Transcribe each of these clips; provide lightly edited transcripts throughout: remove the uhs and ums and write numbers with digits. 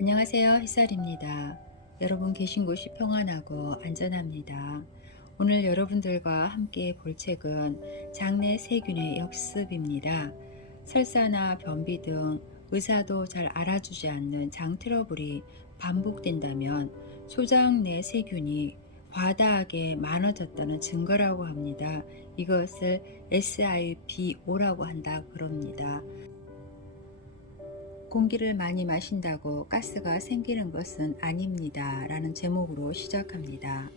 안녕하세요. 햇살입니다. 여러분 계신 곳이 평안하고 안전합니다. 오늘 여러분들과 함께 볼 책은 장내 세균의 역습입니다. 설사나 변비 등 의사도 잘 알아주지 않는 장 트러블이 반복된다면 소장 내 세균이 과다하게 많아졌다는 증거라고 합니다. 이것을 SIBO라고 한다 그럽니다. 공기를 많이 마신다고 가스가 생기는 것은 아닙니다. 라는 제목으로 시작합니다.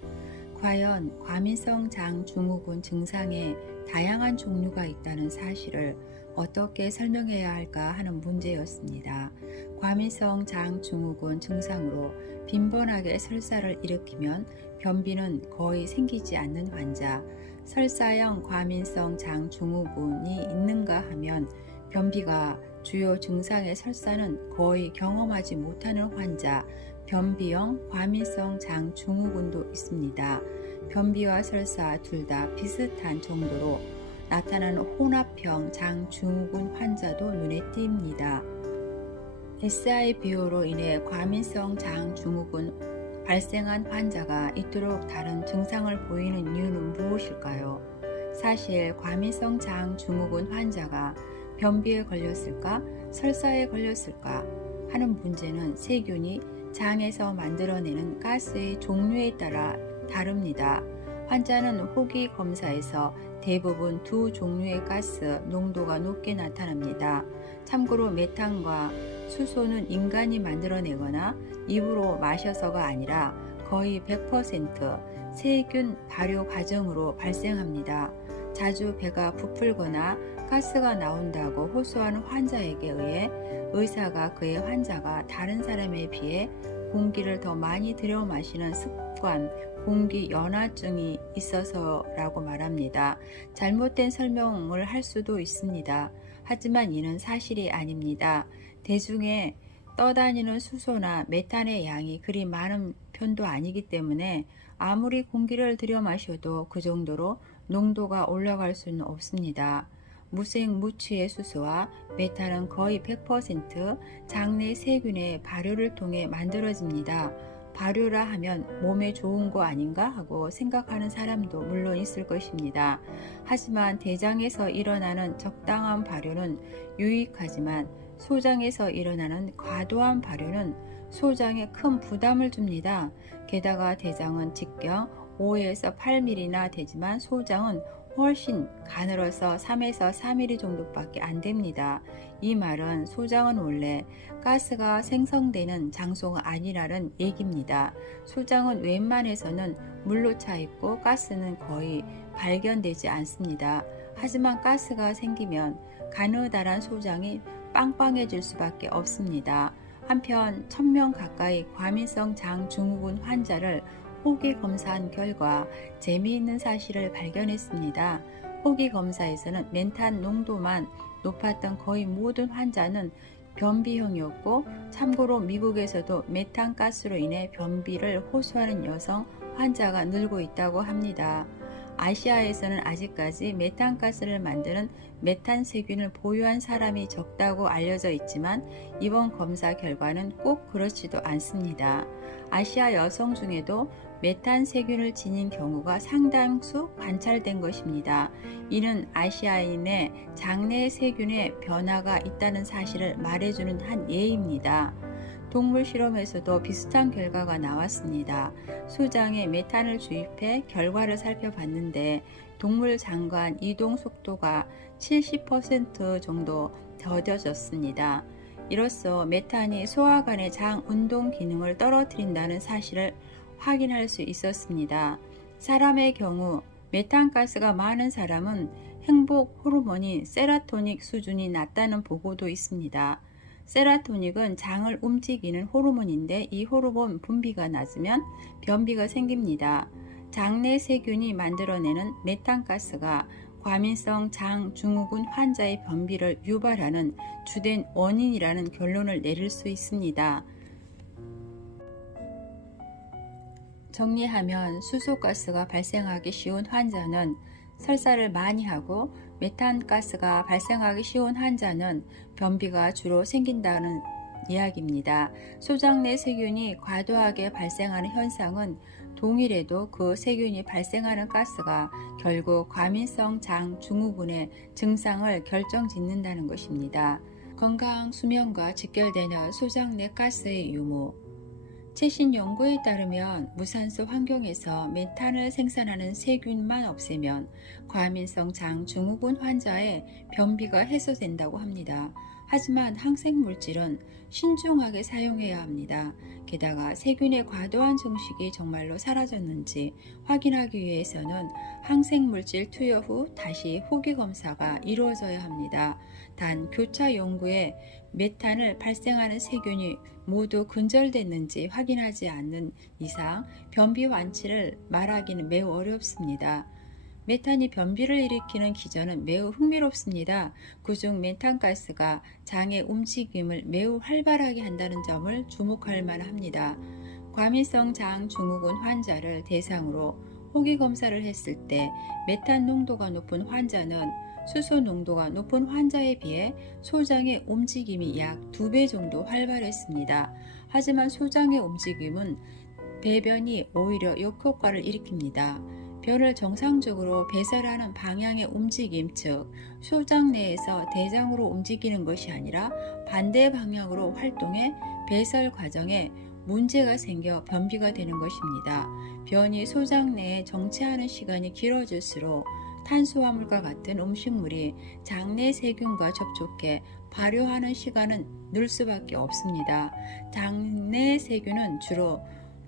과연 과민성 장 증후군 증상에 다양한 종류가 있다는 사실을 어떻게 설명해야 할까 하는 문제였습니다. 과민성 장 증후군 증상으로 빈번하게 설사를 일으키면 변비는 거의 생기지 않는 환자, 설사형 과민성 장 증후군이 있는가 하면 변비가 주요 증상의 설사는 거의 경험하지 못하는 환자, 변비형 과민성 장 증후군도 있습니다. 변비와 설사 둘 다 비슷한 정도로 나타나는 혼합형 장 증후군 환자도 눈에 띕니다. SIBO로 인해 과민성 장 증후군 발생한 환자가 이토록 다른 증상을 보이는 이유는 무엇일까요? 사실 과민성 장 증후군 환자가 변비에 걸렸을까, 설사에 걸렸을까 하는 문제는 세균이 장에서 만들어내는 가스의 종류에 따라 다릅니다. 환자는 호기 검사에서 대부분 두 종류의 가스 농도가 높게 나타납니다. 참고로 메탄과 수소는 인간이 만들어내거나 입으로 마셔서가 아니라 거의 100% 세균 발효 과정으로 발생합니다. 자주 배가 부풀거나 가스가 나온다고 호소하는 환자에게 의해 의사가 그의 환자가 다른 사람에 비해 공기를 더 많이 들여 마시는 습관, 공기 연화증이 있어서라고 말합니다. 잘못된 설명을 할 수도 있습니다. 하지만 이는 사실이 아닙니다. 대중에 떠다니는 수소나 메탄의 양이 그리 많은 편도 아니기 때문에 아무리 공기를 들여 마셔도 그 정도로 농도가 올라갈 수는 없습니다. 무색무취의 수소와 메탄은 거의 100% 장내 세균의 발효를 통해 만들어집니다. 발효라 하면 몸에 좋은 거 아닌가 하고 생각하는 사람도 물론 있을 것입니다. 하지만 대장에서 일어나는 적당한 발효는 유익하지만 소장에서 일어나는 과도한 발효는 소장에 큰 부담을 줍니다. 게다가 대장은 직경 5에서 8mm나 되지만 소장은 훨씬 가늘어서 3에서 4mm 정도밖에 안 됩니다. 이 말은 소장은 원래 가스가 생성되는 장소가 아니라는 얘기입니다. 소장은 웬만해서는 물로 차 있고 가스는 거의 발견되지 않습니다. 하지만 가스가 생기면 가느다란 소장이 빵빵해질 수밖에 없습니다. 한편 1000명 가까이 과민성 장 증후군 환자를 호기 검사한 결과 재미있는 사실을 발견했습니다. 호기 검사에서는 멘탄 농도만 높았던 거의 모든 환자는 변비형이었고, 참고로 미국에서도 메탄가스로 인해 변비를 호소하는 여성 환자가 늘고 있다고 합니다. 아시아에서는 아직까지 메탄가스를 만드는 메탄 세균을 보유한 사람이 적다고 알려져 있지만 이번 검사 결과는 꼭 그렇지도 않습니다. 아시아 여성 중에도 메탄 세균을 지닌 경우가 상당수 관찰된 것입니다. 이는 아시아인의 장내 세균의 변화가 있다는 사실을 말해주는 한 예입니다. 동물 실험에서도 비슷한 결과가 나왔습니다. 소장에 메탄을 주입해 결과를 살펴봤는데 동물 장관 이동 속도가 70% 정도 더뎌졌습니다. 이로써 메탄이 소화관의 장 운동 기능을 떨어뜨린다는 사실을 확인할 수 있었습니다. 사람의 경우 메탄가스가 많은 사람은 행복 호르몬인 세라토닉 수준이 낮다는 보고도 있습니다. 세라토닉은 장을 움직이는 호르몬인데 이 호르몬 분비가 낮으면 변비가 생깁니다. 장내 세균이 만들어내는 메탄가스가 과민성 장 증후군 환자의 변비를 유발하는 주된 원인이라는 결론을 내릴 수 있습니다. 정리하면 수소가스가 발생하기 쉬운 환자는 설사를 많이 하고 메탄가스가 발생하기 쉬운 환자는 변비가 주로 생긴다는 이야기입니다. 소장 내 세균이 과도하게 발생하는 현상은 동일해도 그 세균이 발생하는 가스가 결국 과민성 장 증후군의 증상을 결정짓는다는 것입니다. 건강 수명과 직결되는 소장 내 가스의 유무. 최신 연구에 따르면 무산소 환경에서 메탄을 생산하는 세균만 없애면 과민성 장 증후군 환자의 변비가 해소된다고 합니다. 하지만 항생물질은 신중하게 사용해야 합니다. 게다가 세균의 과도한 증식이 정말로 사라졌는지 확인하기 위해서는 항생물질 투여 후 다시 후기 검사가 이루어져야 합니다. 단 교차 연구에 메탄을 발생하는 세균이 모두 근절됐는지 확인하지 않는 이상 변비 완치를 말하기는 매우 어렵습니다. 메탄이 변비를 일으키는 기전은 매우 흥미롭습니다. 그중 메탄가스가 장의 움직임을 매우 활발하게 한다는 점을 주목할 만합니다. 과민성 장 증후군 환자를 대상으로 호기 검사를 했을 때 메탄 농도가 높은 환자는 수소 농도가 높은 환자에 비해 소장의 움직임이 약 2배 정도 활발했습니다. 하지만 소장의 움직임은 배변이 오히려 역효과를 일으킵니다. 변을 정상적으로 배설하는 방향의 움직임, 즉 소장 내에서 대장으로 움직이는 것이 아니라 반대 방향으로 활동해 배설 과정에 문제가 생겨 변비가 되는 것입니다. 변이 소장 내에 정체하는 시간이 길어질수록 탄수화물과 같은 음식물이 장내 세균과 접촉해 발효하는 시간은 늘 수밖에 없습니다. 장내 세균은 주로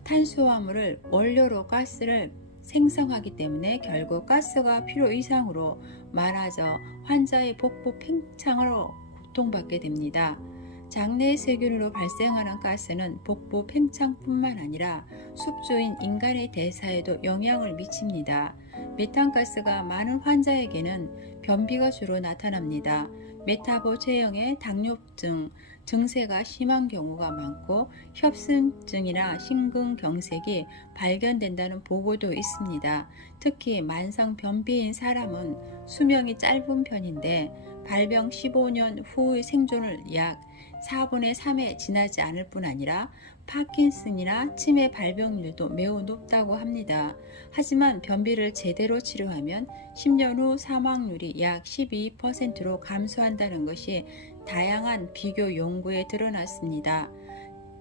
탄수화물을 원료로 가스를 생성하기 때문에 결국 가스가 필요 이상으로 많아져 환자의 복부 팽창으로 고통받게 됩니다. 장내 세균으로 발생하는 가스는 복부 팽창뿐만 아니라 숙주인 인간의 대사에도 영향을 미칩니다. 메탄가스가 많은 환자에게는 변비가 주로 나타납니다. 메타보 체형의 당뇨증 증세가 심한 경우가 많고 협심증이나 심근경색이 발견된다는 보고도 있습니다. 특히 만성 변비인 사람은 수명이 짧은 편인데 발병 15년 후의 생존을 약 4분의 3에 지나지 않을 뿐 아니라 파킨슨이나 치매 발병률도 매우 높다고 합니다. 하지만 변비를 제대로 치료하면 10년 후 사망률이 약 12%로 감소한다는 것이 다양한 비교 연구에 드러났습니다.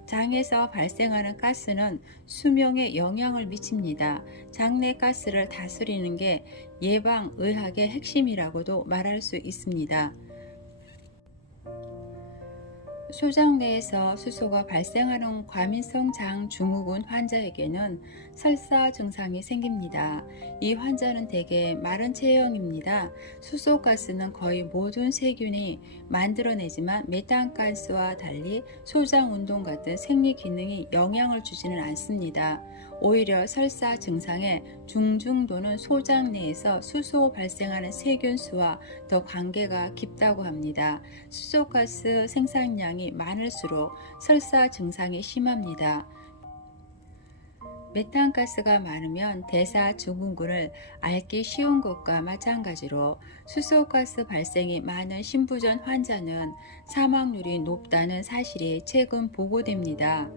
장에서 발생하는 가스는 수명에 영향을 미칩니다. 장내 가스를 다스리는 게 예방의학의 핵심이라고도 말할 수 있습니다. 소장 내에서 수소가 발생하는 과민성 장 증후군 환자에게는 설사 증상이 생깁니다. 이 환자는 대개 마른 체형입니다. 수소가스는 거의 모든 세균이 만들어내지만 메탄가스와 달리 소장 운동 같은 생리 기능이 영향을 주지는 않습니다. 오히려 설사 증상의 중증도는 소장 내에서 수소 발생하는 세균 수와 더 관계가 깊다고 합니다. 수소가스 생산량이 많을수록 설사 증상이 심합니다. 메탄가스가 많으면 대사 증후군을 앓기 쉬운 것과 마찬가지로 수소가스 발생이 많은 신부전 환자는 사망률이 높다는 사실이 최근 보고됩니다.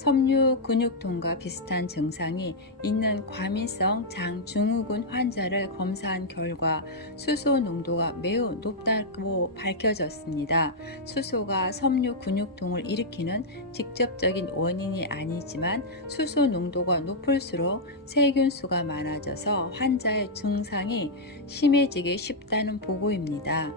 섬유 근육통과 비슷한 증상이 있는 과민성 장 증후군 환자를 검사한 결과 수소 농도가 매우 높다고 밝혀졌습니다. 수소가 섬유 근육통을 일으키는 직접적인 원인이 아니지만 수소 농도가 높을수록 세균수가 많아져서 환자의 증상이 심해지기 쉽다는 보고입니다.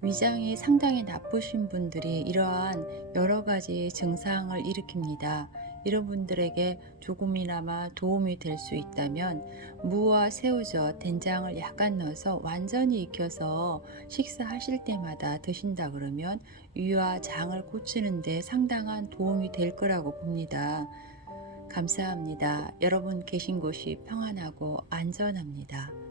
위장이 상당히 나쁘신 분들이 이러한 여러 가지 증상을 일으킵니다. 이런 분들에게 조금이나마 도움이 될 수 있다면 무와 새우젓, 된장을 약간 넣어서 완전히 익혀서 식사하실 때마다 드신다 그러면 위와 장을 고치는 데 상당한 도움이 될 거라고 봅니다. 감사합니다. 여러분 계신 곳이 평안하고 안전합니다.